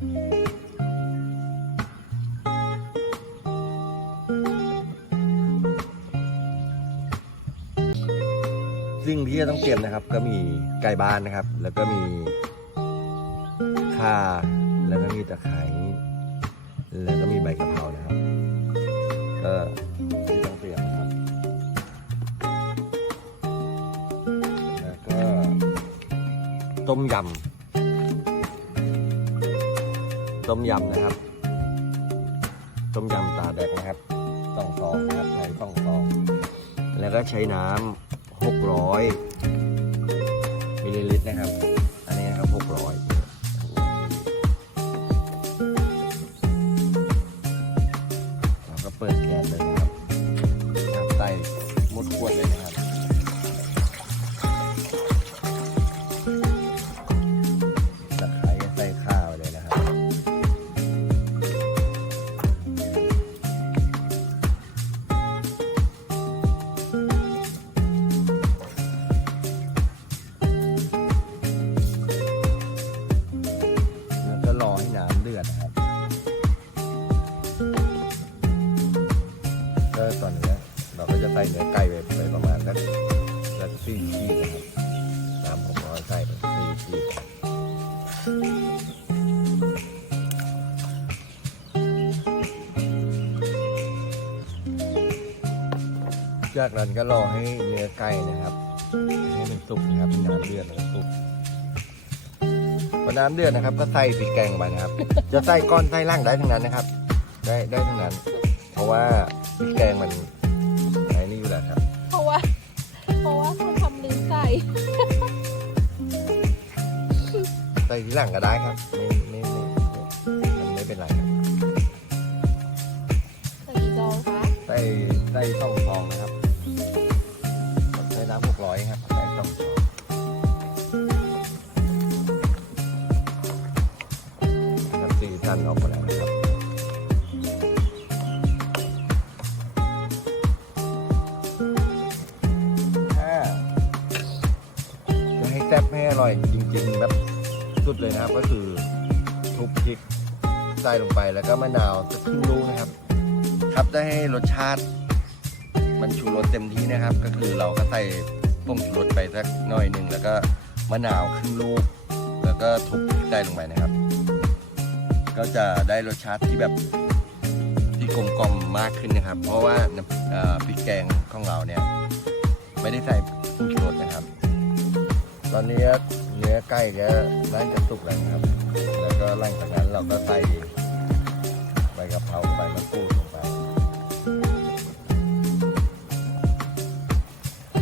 สิ่งที่จะต้องเตรียมนะครับ ก็มีไก่บ้านนะครับ แล้วก็มีข่าแล้วก็มีตะไคร้แล้วก็มีใบกะเพรานะครับ ก็ที่ต้องเตรียมนะครับ แล้วก็ต้มยำ ต้มยำนะครับ ต้มยำตาแดกนะครับสองซองนะครับใช้สองซอง แล้วก็ใช้น้ำ600มิลลิลิตรนะครับ ก็ตอนนี้เราก็จะใส่เนื้อไก่ไปไปประมาณสักสักสี่ขีดนะครับน้ำผมร้อยใส่ไปสี่ขีดจากนั้นก็รอให้เนื้อไก่นะครับ ให้มันสุกนะครับน้ำเดือดแล้วก็สุกพอน้ำเดือดนะครับ ก็ใส่พริกแกงไปนะครับ จะใส่ก้อนใส่ล่างได้ทั้งนั้นนะครับ ได้ได้ทั้งนั้น เพราะว่า พริกแกงมันไอ้นี่อยู่แล้วครับเพราะว่า เพราะว่าเขาทำลิ้นใส่ใส่ทีหลังก็ได้ครับไม่ไม่ไม่ไม่มันไม่เป็นไรครับใส่กี่ซองคะใส่ใส่สองฟองนะครับใส่น้ำหกร้อยครับใส่สองฟองนะครับสีสันออกมาแล้ว แซ่บให้อร่อยจริงๆแบบสุดเลยนะครับ ก็คือทุบพริกใส่ลงไปแล้วก็มะนาวสักครึ่งลูกนะครับ ครับจะให้รสชาติ มันชูรสเต็มที่นะครับ ก็คือเราก็ใส่ผงชูรสไปสักหน่อยหนึ่งแล้วก็มะนาวครึ่งลูก แล้วก็ทุบพริกใส่ลงไปนะครับ ก็จะได้รสชาติที่แบบที่กลมกล่อมมากขึ้นนะครับ เพราะว่าพริกแกงของเราเนี่ย ไม่ได้ใส่ อนนี้เนื้อไก่ก็น่างจะสุกแล้วนะครับ แล้วก็หลังจากนั้นเราก็ใส่ใบกะเพราใบมะกรูดลงไป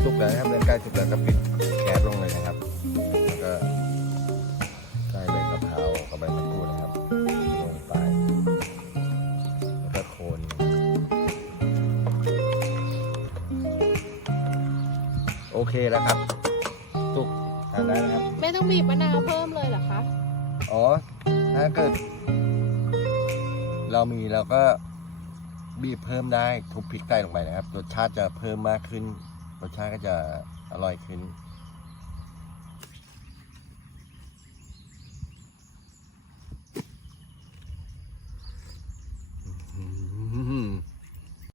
สุกแล้วนะครับเนื้อไก่สุกแล้วก็ปิดแก๊สลงเลยนะครับ แล้วก็ใส่ใบกะเพรากับใบมะกรูดนะครับลงไปแล้วก็โคนโอเคแล้วครับ ทานได้นะครับไม่ต้องบีบมะนาวเพิ่มเลยเหรอคะ อ๋อ ถ้าเกิด เรามีเราก็บีบเพิ่มได้ทุบพริกไก่ลงไปนะครับ รสชาติจะเพิ่มมากขึ้น รสชาติก็จะอร่อยขึ้น